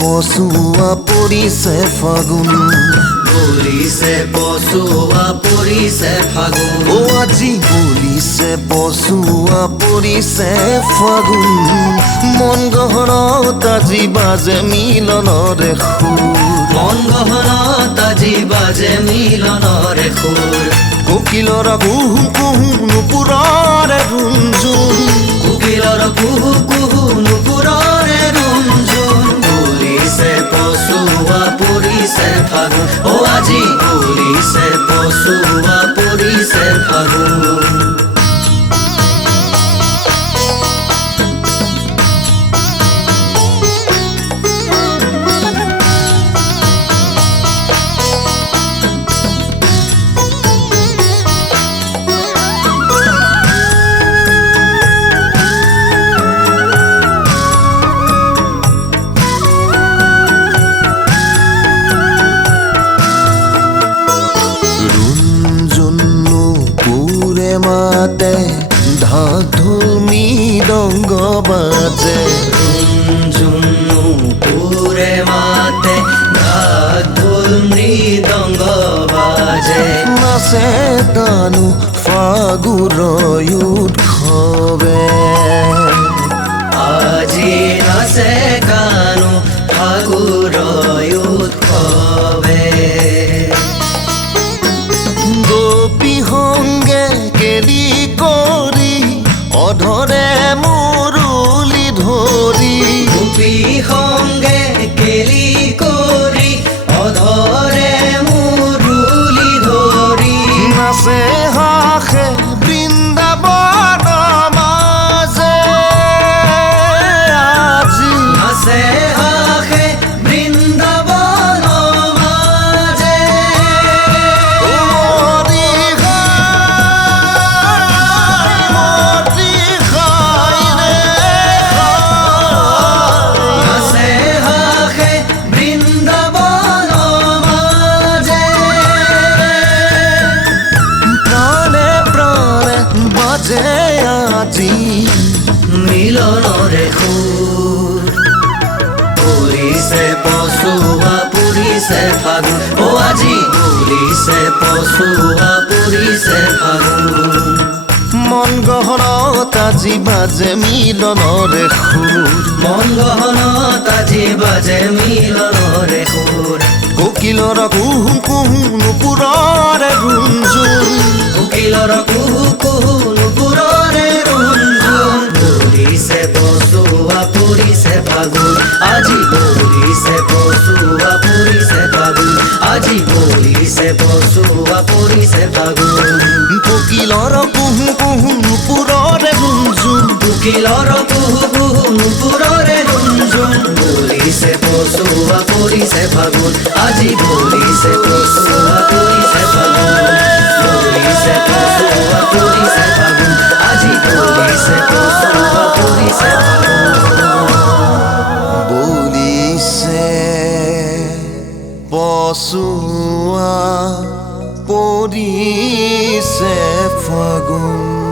পচুৱা পৰিছে ফাগুন বলিছে পচুৱা পৰিছে ফাগুন ও আজি বলিছে পচুৱা পৰিছে ফাগুন মন গহনত আজি বাজে মিলনৰে সুৰ মন গহনত আজি বাজে মিলনৰে সুৰ কোকিলৰ কুহু কুহু নুপুৰৰে ৰুণজুণ কোকিলৰ কুহু কুহু নুপুৰৰে ৰুণজুণ বলিছে পচুৱা পৰিছে ফাগুন ও আজি বলিছে পচুৱা পৰিছে ফাগুন মাতে ঢাক ঢোল মৃদঙ্গ বাজে ঝুনঝুনু পুৰে মাতে ঢাক ঢোল মৃদঙ্গ বাজে নাচে তানু ফাগুৰ উৎসৱে আজি নাচে কানু ফাগুৰ উৎসৱে গোপী সংগে কেলি কৰি অধৰে মুৰুলি ধৰি গোপী সংগে কেলি কৰি অধৰে মুৰুলি ধৰি নাচে হাসে বৃন্দাবন মাজে আজি নাচে হাসে বৃন্দাবন মাজে নাচে হাসে বৃন্দাবন মাজে প্ৰাণে প্ৰাণে বাজে আজি মিলনৰে সুৰ পৰিছে পচুৱা পৰিছে ফাগুন ও আজি পৰিছে পচুৱা পৰিছে ফাগুন মন গহনত আজি বাজে মিলনৰে সুৰ মন গহনত আজি বাজে মিলনৰে সুৰ কোকিলৰ কুহু কুহু নুপুৰৰে ৰুণজুণ কোকিলৰ কুহু কুহু নুপুৰৰে ৰুণজুণ বলিছে পচুৱা পৰিছে ফাগুন আজি বলিছে পচুৱা পৰিছে ফাগুন আজি বলিছে পচুৱা পৰিছে ফাগুন কোকিলৰ কুহু কুহু নুপুৰৰে ৰুণজুণ কোকিলৰ কুহু কুহু নুপুৰৰে ৰুণজুণ বলিছে পচুৱা পৰিছে ফাগুন আজি বলিছে পচুৱা পৰিছে ফাগুন বলিছে পচুৱা পৰিছে ফাগুন আজি বলিছে পচুৱা পৰিছে ফাগুন বলিছে পচুৱা পৰিছে ফাগুন